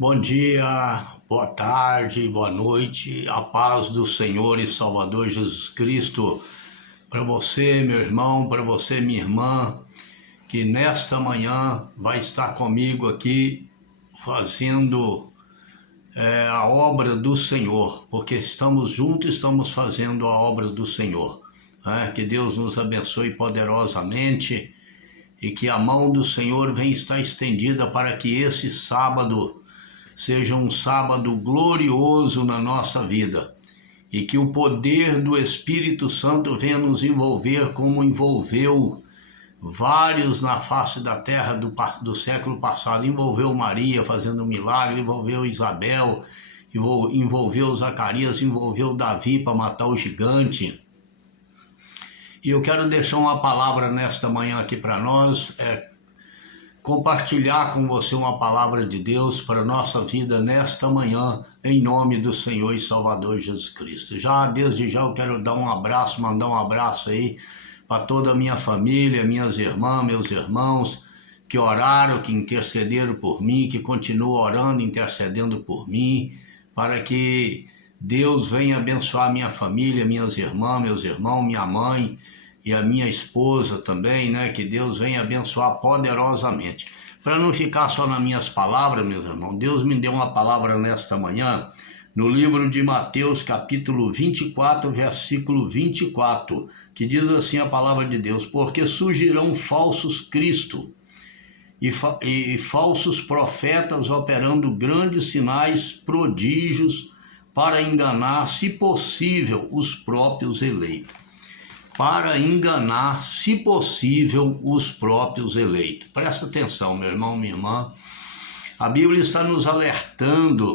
Bom dia, boa tarde, boa noite, a paz do Senhor e Salvador Jesus Cristo para você, meu irmão, para você, minha irmã, que nesta manhã vai estar comigo aqui fazendo a obra do Senhor, porque estamos juntos, estamos fazendo a obra do Senhor. Que Deus nos abençoe poderosamente e que a mão do Senhor venha estar estendida para que esse sábado seja um sábado glorioso na nossa vida e que o poder do Espírito Santo venha nos envolver como envolveu vários na face da terra do século passado. Envolveu Maria fazendo um milagre, envolveu Isabel, envolveu Zacarias, envolveu Davi para matar o gigante. E eu quero deixar uma palavra nesta manhã aqui para nós, compartilhar com você uma palavra de Deus para a nossa vida nesta manhã, em nome do Senhor e Salvador Jesus Cristo. Desde já eu quero dar um abraço, mandar um abraço aí para toda a minha família, minhas irmãs, meus irmãos, que oraram, que intercederam por mim, que continuam orando, intercedendo por mim, para que Deus venha abençoar minha família, minhas irmãs, meus irmãos, minha mãe, e a minha esposa também, que Deus venha abençoar poderosamente. Para não ficar só nas minhas palavras, meus irmãos, Deus me deu uma palavra nesta manhã, no livro de Mateus, capítulo 24, versículo 24, que diz assim a palavra de Deus: porque surgirão falsos cristos e falsos profetas operando grandes sinais, prodígios, para enganar, se possível, os próprios eleitos. Para enganar, se possível, os próprios eleitos. Presta atenção, meu irmão, minha irmã. A Bíblia está nos alertando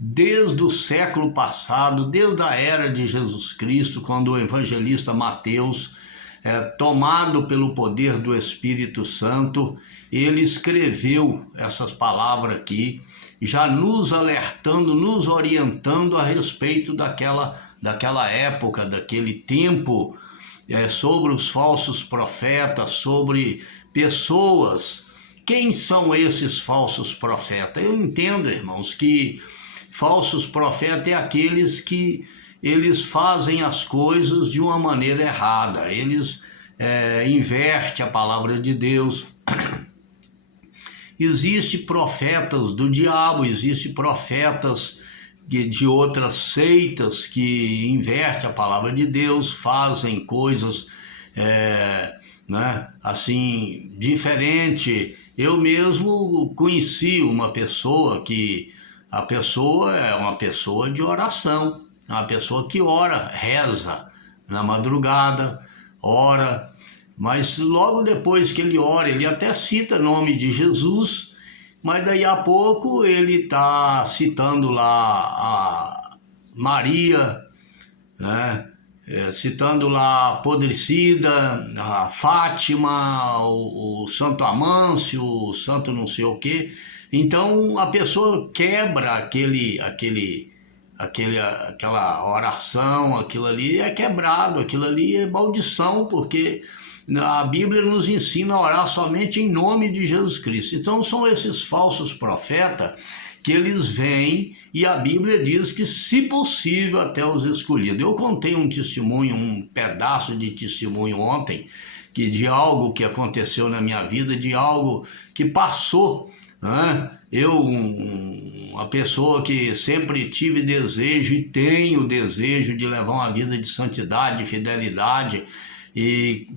desde o século passado, desde a era de Jesus Cristo, quando o evangelista Mateus, tomado pelo poder do Espírito Santo, ele escreveu essas palavras aqui, já nos alertando, nos orientando a respeito daquela época, daquele tempo, sobre os falsos profetas, sobre pessoas. Quem são esses falsos profetas? Eu entendo, irmãos, que falsos profetas é aqueles que eles fazem as coisas de uma maneira errada, eles invertem a palavra de Deus. Existem profetas do diabo, existem profetas de outras seitas que invertem a palavra de Deus, fazem coisas assim, diferente. Eu mesmo conheci uma pessoa que a pessoa é uma pessoa de oração, uma pessoa que ora, reza na madrugada, ora, mas logo depois que ele ora, ele até cita o nome de Jesus, mas daí a pouco ele está citando lá a Maria, citando lá a Apodrecida, a Fátima, o Santo Amâncio, o Santo não sei o quê. Então a pessoa quebra aquela oração, aquilo ali é quebrado, aquilo ali é maldição, porque a Bíblia nos ensina a orar somente em nome de Jesus Cristo. Então são esses falsos profetas que eles vêm e a Bíblia diz que, se possível, até os escolhidos. Eu contei um testemunho, um pedaço de testemunho ontem, de algo que aconteceu na minha vida, de algo que passou. Eu, uma pessoa que sempre tive desejo e tenho desejo de levar uma vida de santidade, de fidelidade e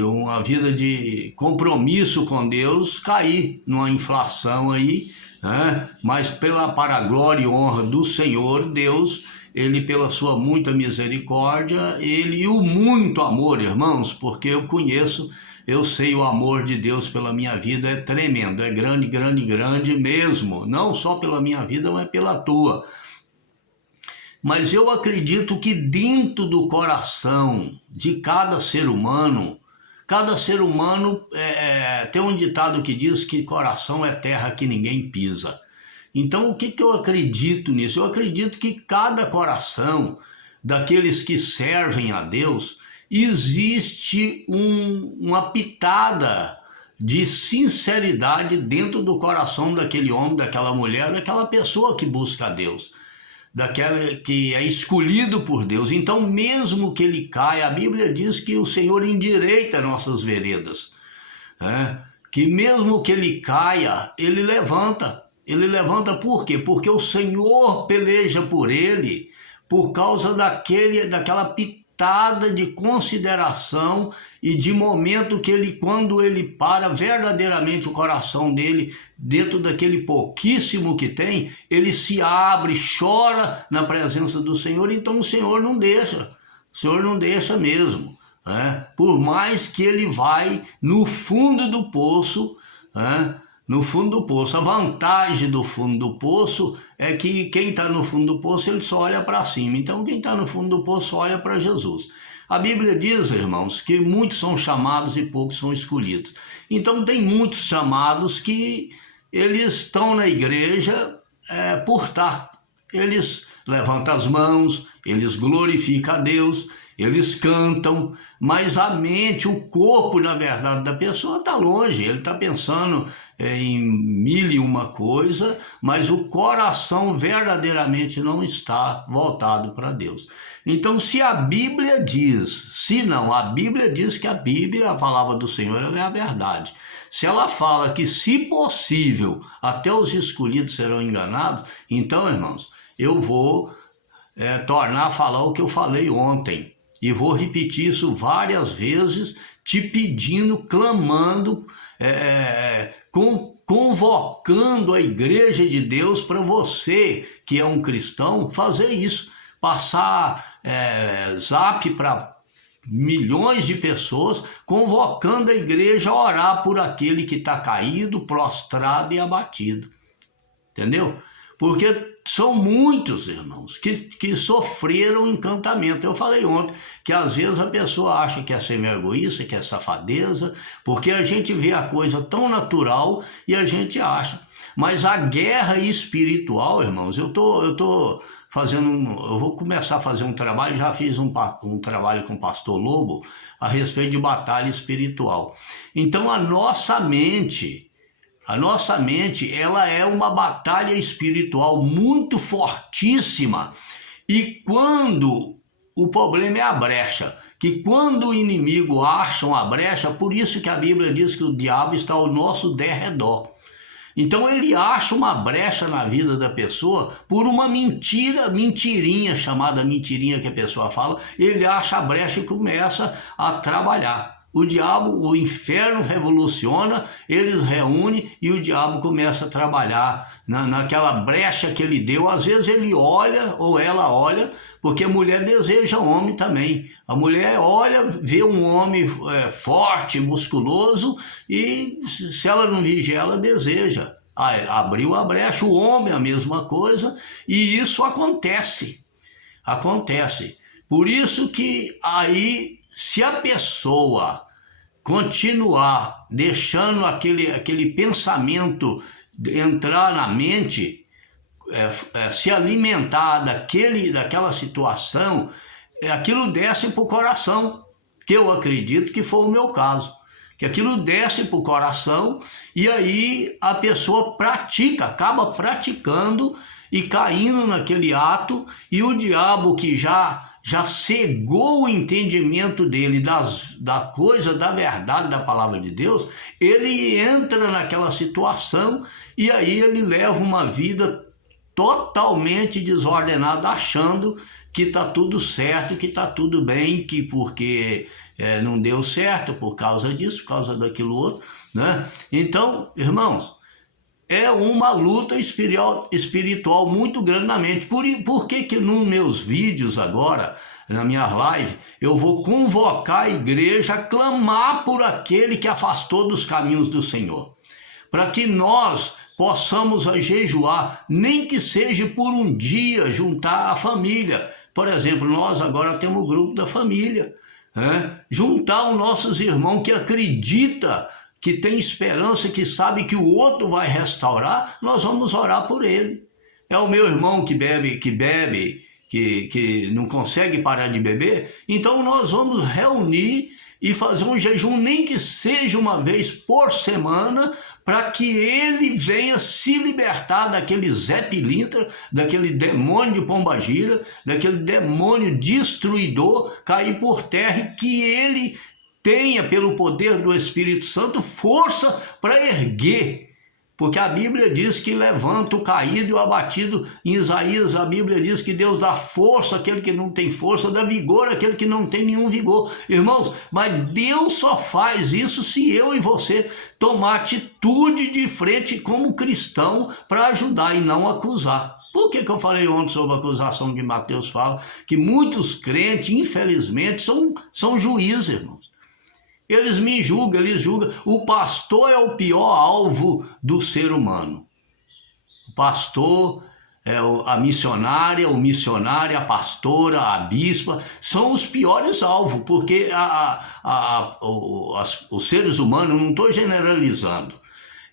uma vida de compromisso com Deus, caí numa inflação aí, mas para a glória e honra do Senhor, Deus, Ele pela sua muita misericórdia, Ele e o muito amor, irmãos, porque eu sei o amor de Deus pela minha vida, é tremendo, é grande, grande, grande mesmo, não só pela minha vida, mas pela tua. Mas eu acredito que dentro do coração de cada ser humano tem um ditado que diz que coração é terra que ninguém pisa. Então o que eu acredito nisso? Eu acredito que cada coração daqueles que servem a Deus existe uma pitada de sinceridade dentro do coração daquele homem, daquela mulher, daquela pessoa que busca a Deus, daquela que é escolhido por Deus. Então, mesmo que ele caia, a Bíblia diz que o Senhor endireita nossas veredas, né? Que mesmo que ele caia, ele levanta. Ele levanta por quê? Porque o Senhor peleja por ele, por causa daquela pitada de consideração e de momento que ele, quando ele para verdadeiramente o coração dele, dentro daquele pouquíssimo que tem, ele se abre, chora na presença do Senhor. Então o Senhor não deixa mesmo, né? Por mais que ele vai no fundo do poço, né? No fundo do poço. A vantagem do fundo do poço é que quem está no fundo do poço, ele só olha para cima. Então quem está no fundo do poço olha para Jesus. A Bíblia diz, irmãos, que muitos são chamados e poucos são escolhidos. Então tem muitos chamados que eles estão na igreja por estar. Eles levantam as mãos, eles glorificam a Deus, eles cantam, mas a mente, o corpo, na verdade, da pessoa está longe. Ele está pensando em mil e uma coisa, mas o coração verdadeiramente não está voltado para Deus. Então, se a Bíblia diz, se não, a Bíblia diz que a Bíblia, a palavra do Senhor, ela é a verdade. Se ela fala que, se possível, até os escolhidos serão enganados, então, irmãos, eu vou tornar a falar o que eu falei ontem. E vou repetir isso várias vezes, te pedindo, clamando, convocando a igreja de Deus para você, que é um cristão, fazer isso. Passar zap para milhões de pessoas, convocando a igreja a orar por aquele que está caído, prostrado e abatido. Entendeu? Porque são muitos, irmãos, que sofreram encantamento. Eu falei ontem que às vezes a pessoa acha que é sem vergonhice, que é safadeza, porque a gente vê a coisa tão natural e a gente acha. Mas a guerra espiritual, irmãos, eu vou começar a fazer um trabalho, já fiz um trabalho com o pastor Lobo a respeito de batalha espiritual. Então a nossa mente, ela é uma batalha espiritual muito fortíssima. E quando o problema é a brecha, que quando o inimigo acha uma brecha, por isso que a Bíblia diz que o diabo está ao nosso derredor. Então ele acha uma brecha na vida da pessoa por uma mentirinha, chamada mentirinha que a pessoa fala, ele acha a brecha e começa a trabalhar. O diabo, o inferno revoluciona, eles reúnem e o diabo começa a trabalhar naquela brecha que ele deu. Às vezes ele olha ou ela olha, porque a mulher deseja homem também. A mulher olha, vê um homem forte, musculoso e se ela não vigia, ela deseja. Abriu a brecha, o homem a mesma coisa e isso acontece. Por isso que aí, se a pessoa continuar deixando aquele pensamento entrar na mente, se alimentar daquela situação, aquilo desce para o coração, que eu acredito que foi o meu caso, que aquilo desce para o coração e aí a pessoa acaba praticando e caindo naquele ato e o diabo que já cegou o entendimento dele da coisa, da verdade da palavra de Deus, ele entra naquela situação e aí ele leva uma vida totalmente desordenada, achando que está tudo certo, que está tudo bem, que porque não deu certo por causa disso, por causa daquilo outro, né? Então, irmãos, é uma luta espiritual muito grande na mente. Por que nos meus vídeos agora, na minha live, eu vou convocar a igreja a clamar por aquele que afastou dos caminhos do Senhor? Para que nós possamos jejuar, nem que seja por um dia, juntar a família. Por exemplo, nós agora temos o grupo da família. Juntar os nossos irmãos que acreditam, que tem esperança, que sabe que o outro vai restaurar, nós vamos orar por ele. É o meu irmão que bebe, que não consegue parar de beber, então nós vamos reunir e fazer um jejum, nem que seja uma vez por semana, para que ele venha se libertar daquele Zé Pilintra, daquele demônio de pombagira, daquele demônio destruidor, cair por terra, e que ele tenha, pelo poder do Espírito Santo, força para erguer. Porque a Bíblia diz que levanta o caído e o abatido. Em Isaías, a Bíblia diz que Deus dá força àquele que não tem força, dá vigor àquele que não tem nenhum vigor. Irmãos, mas Deus só faz isso se eu e você tomar atitude de frente como cristão para ajudar e não acusar. Por que eu falei ontem sobre a acusação que Mateus fala? Que muitos crentes, infelizmente, são juízes, irmãos. Eles me julgam, eles julgam. O pastor é o pior alvo do ser humano. O pastor, a missionária, o missionário, a pastora, a bispa, são os piores alvos, porque os seres humanos, não estou generalizando,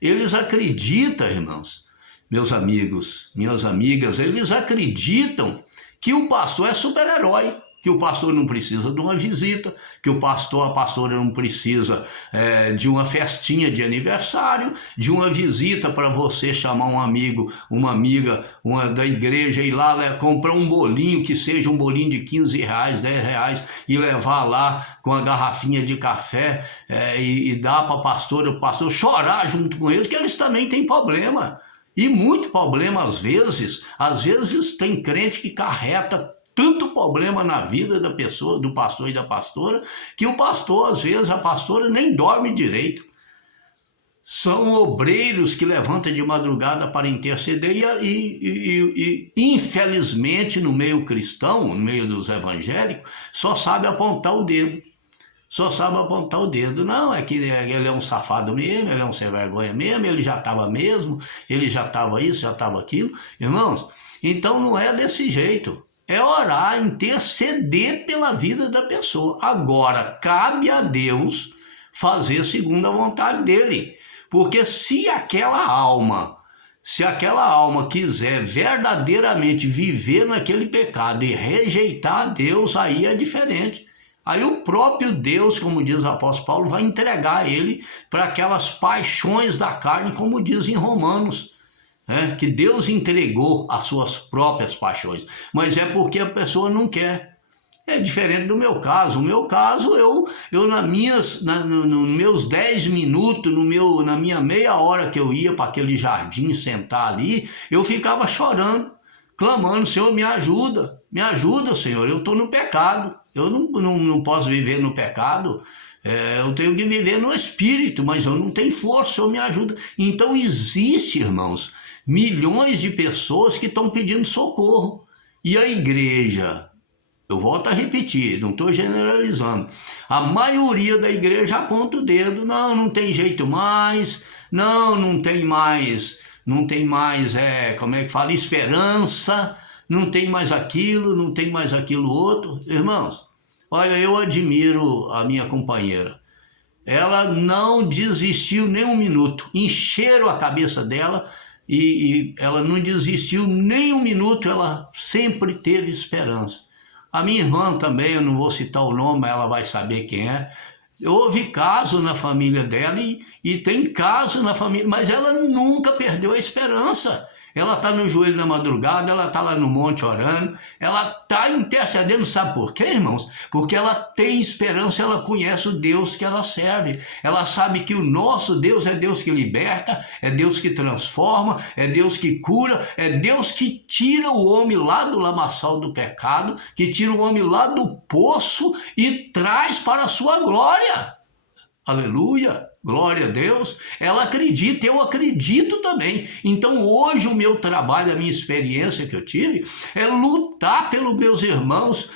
eles acreditam, irmãos, meus amigos, minhas amigas, eles acreditam que o pastor é super-herói, que o pastor não precisa de uma visita, que a pastora não precisa de uma festinha de aniversário, de uma visita para você chamar um amigo, uma amiga da igreja, ir lá comprar um bolinho, que seja um bolinho de 15 reais, 10 reais, e levar lá com a garrafinha de café e dar para o pastor chorar junto com eles, que eles também têm problema. E muito problema às vezes tem crente que carreta tanto problema na vida da pessoa, do pastor e da pastora, que o pastor, às vezes, a pastora nem dorme direito. São obreiros que levantam de madrugada para interceder e infelizmente, no meio cristão, no meio dos evangélicos, só sabe apontar o dedo. Só sabe apontar o dedo. Não, é que ele é um safado mesmo, ele é um sem vergonha mesmo, ele já estava mesmo, ele já estava isso, já estava aquilo. Irmãos, então não é desse jeito. É orar, interceder pela vida da pessoa. Agora, cabe a Deus fazer segundo a vontade dele. Porque se aquela alma quiser verdadeiramente viver naquele pecado e rejeitar a Deus, aí é diferente. Aí o próprio Deus, como diz o apóstolo Paulo, vai entregar ele para aquelas paixões da carne, como diz em Romanos. Que Deus entregou as suas próprias paixões, mas é porque a pessoa não quer. É diferente do meu caso. O meu caso, eu nos meus 10 minutos, na minha meia hora que eu ia para aquele jardim sentar ali, eu ficava chorando, clamando: Senhor, me ajuda, Senhor, eu estou no pecado, eu não posso viver no pecado. Eu tenho que viver no Espírito, mas eu não tenho força, Senhor, me ajuda. Então existe, irmãos, milhões de pessoas que estão pedindo socorro. E a igreja, eu volto a repetir, não estou generalizando, a maioria da igreja aponta o dedo: não tem jeito mais, não tem mais, como é que fala, esperança, não tem mais aquilo, não tem mais aquilo outro. Irmãos, olha, eu admiro a minha companheira. Ela não desistiu nem um minuto, encheram a cabeça dela, e ela não desistiu nem um minuto, ela sempre teve esperança. A minha irmã também, eu não vou citar o nome, ela vai saber quem é. Houve caso na família dela e tem caso na família, mas ela nunca perdeu a esperança. Ela está no joelho na madrugada, ela está lá no monte orando, ela está intercedendo, sabe por quê, irmãos? Porque ela tem esperança, ela conhece o Deus que ela serve. Ela sabe que o nosso Deus é Deus que liberta, é Deus que transforma, é Deus que cura, é Deus que tira o homem lá do lamaçal do pecado, que tira o homem lá do poço e traz para a sua glória. Aleluia, glória a Deus. Ela acredita, eu acredito também. Então hoje o meu trabalho, a minha experiência que eu tive é lutar pelos meus irmãos,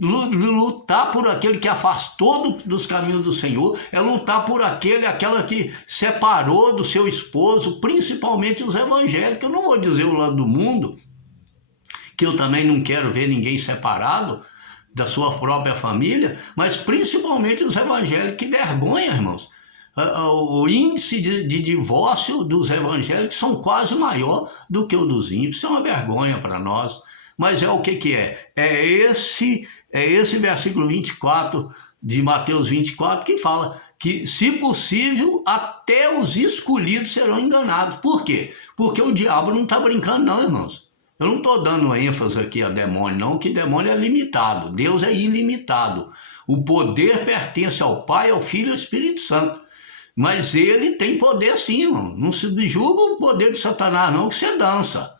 lutar por aquele que afastou dos caminhos do Senhor, é lutar por aquela que separou do seu esposo, principalmente os evangélicos. Eu não vou dizer o lado do mundo, que eu também não quero ver ninguém separado da sua própria família, mas principalmente os evangélicos. Que vergonha, irmãos. O índice de divórcio dos evangélicos são quase maior do que o dos ímpios. Isso é uma vergonha para nós. Mas é o que é? É esse versículo 24 de Mateus 24, que fala que, se possível, até os escolhidos serão enganados. Por quê? Porque o diabo não está brincando não, irmãos. Eu não estou dando ênfase aqui a demônio não, que demônio é limitado, Deus é ilimitado. O poder pertence ao Pai, ao Filho e ao Espírito Santo. Mas ele tem poder sim, irmão. Não se julga o poder de Satanás não, que você dança.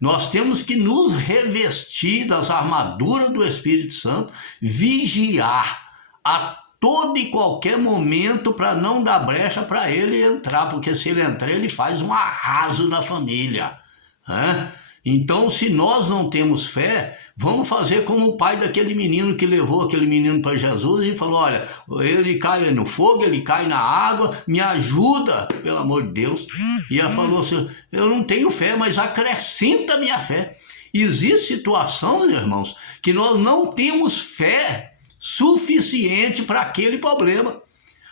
Nós temos que nos revestir das armaduras do Espírito Santo, vigiar a todo e qualquer momento para não dar brecha para ele entrar, porque se ele entrar ele faz um arraso na família. Então, se nós não temos fé, vamos fazer como o pai daquele menino que levou aquele menino para Jesus e falou, olha, ele cai no fogo, ele cai na água, me ajuda, pelo amor de Deus. E ela falou assim, eu não tenho fé, mas acrescenta a minha fé. Existe situação, irmãos, que nós não temos fé suficiente para aquele problema.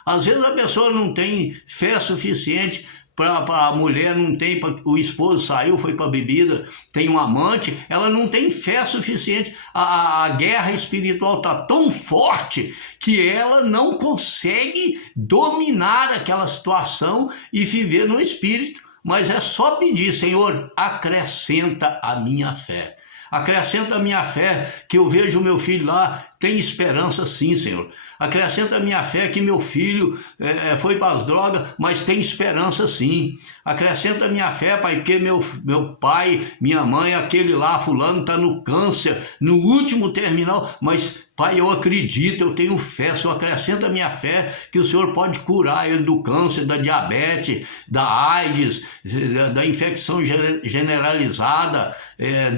Às vezes a pessoa não tem fé suficiente para a mulher, não tem, o esposo saiu, foi para a bebida, tem um amante, ela não tem fé suficiente. A guerra espiritual está tão forte que ela não consegue dominar aquela situação e viver no espírito. Mas é só pedir, Senhor, acrescenta a minha fé. Acrescenta a minha fé, que eu vejo o meu filho lá, tem esperança sim, Senhor. Acrescenta a minha fé que meu filho foi para as drogas, mas tem esperança sim. Acrescenta a minha fé, Pai, que meu pai, minha mãe, aquele lá, fulano, está no câncer, no último terminal, mas, Pai, eu acredito, eu tenho fé. Senhor, acrescenta a minha fé que o Senhor pode curar ele do câncer, da diabetes, da AIDS, da infecção generalizada,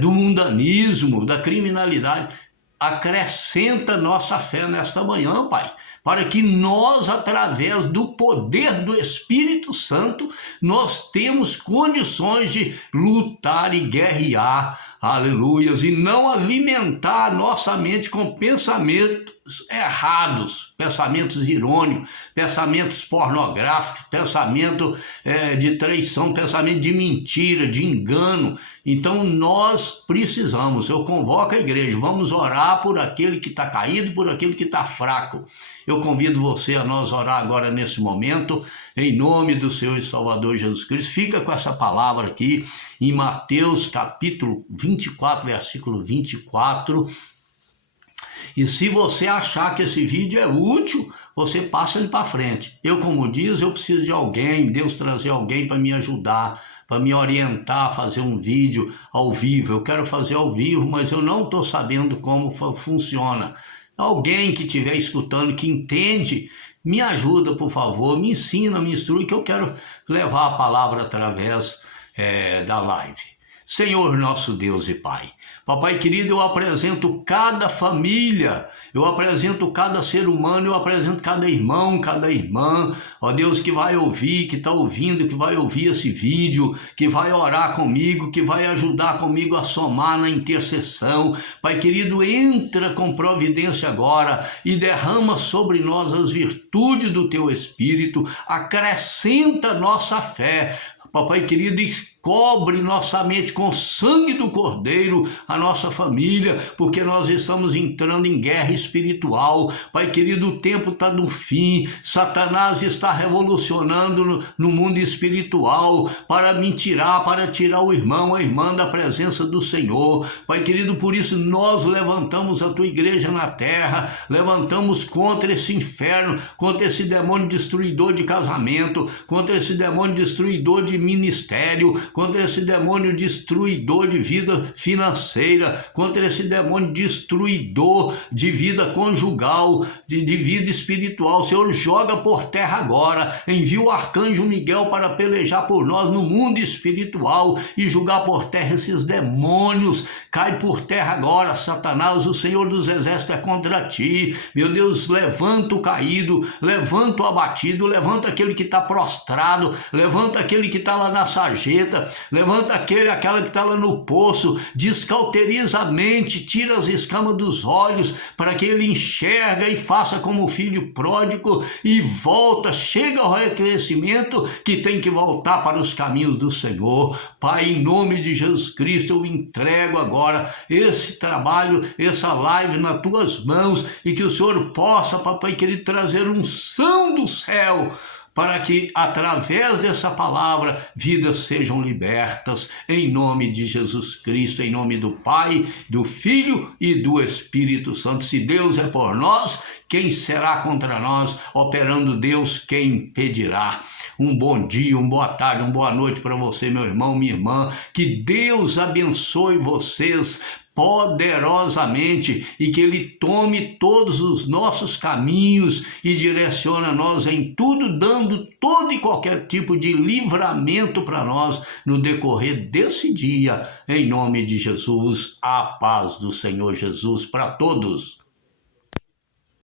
do mundanismo, da criminalidade. Acrescenta nossa fé nesta manhã, Pai, para que nós, através do poder do Espírito Santo, nós temos condições de lutar e guerrear, aleluias, e não alimentar a nossa mente com pensamentos errados, pensamentos irônicos, pensamentos pornográficos, pensamento de traição, pensamento de mentira, de engano. Então nós precisamos, eu convoco a igreja, vamos orar por aquele que está caído, por aquele que está fraco. Eu convido você a nós orar agora nesse momento, em nome do Senhor e Salvador Jesus Cristo. Fica com essa palavra aqui em Mateus capítulo 24, versículo 24. E se você achar que esse vídeo é útil, você passa ele para frente. Eu, como diz, eu preciso de alguém, Deus trazer alguém para me ajudar, para me orientar a fazer um vídeo ao vivo. Eu quero fazer ao vivo, mas eu não estou sabendo como funciona. Alguém que estiver escutando, que entende, me ajuda, por favor, me ensina, me instrui, que eu quero levar a palavra através da live. Senhor nosso Deus e Pai, Papai querido, eu apresento cada família, eu apresento cada ser humano, eu apresento cada irmão, cada irmã, ó Deus, que vai ouvir, que está ouvindo, que vai ouvir esse vídeo, que vai orar comigo, que vai ajudar comigo a somar na intercessão. Pai querido, entra com providência agora e derrama sobre nós as virtudes do Teu Espírito, acrescenta nossa fé. Papai querido, cobre nossa mente com o sangue do Cordeiro, a nossa família, porque nós estamos entrando em guerra espiritual. Pai querido, o tempo está no fim, Satanás está revolucionando no mundo espiritual para me tirar, para tirar o irmão, a irmã da presença do Senhor. Pai querido, por isso nós levantamos a Tua igreja na terra, levantamos contra esse inferno, contra esse demônio destruidor de casamento, contra esse demônio destruidor de ministério, contra esse demônio destruidor de vida financeira, contra esse demônio destruidor de vida conjugal, de vida espiritual. O Senhor joga por terra agora, envia o arcanjo Miguel para pelejar por nós no mundo espiritual e julgar por terra esses demônios. Cai por terra agora, Satanás, o Senhor dos exércitos é contra ti. Meu Deus, levanta o caído, levanta o abatido, levanta aquele que está prostrado, levanta aquele que está lá na sarjeta, vida, levanta aquela que está lá no poço, descauteriza a mente, tira as escamas dos olhos, para que ele enxerga e faça como o filho pródigo e volta, chega ao reconhecimento que tem que voltar para os caminhos do Senhor. Pai, em nome de Jesus Cristo, eu entrego agora esse trabalho, essa live nas tuas mãos, e que o Senhor possa, papai querido, trazer unção do céu, para que através dessa palavra vidas sejam libertas, em nome de Jesus Cristo, em nome do Pai, do Filho e do Espírito Santo. Se Deus é por nós, quem será contra nós? Operando Deus, quem impedirá? Um bom dia, uma boa tarde, uma boa noite para você, meu irmão, minha irmã. Que Deus abençoe vocês poderosamente e que Ele tome todos os nossos caminhos e direcione nós em tudo, dando todo e qualquer tipo de livramento para nós no decorrer desse dia, em nome de Jesus. A paz do Senhor Jesus para todos.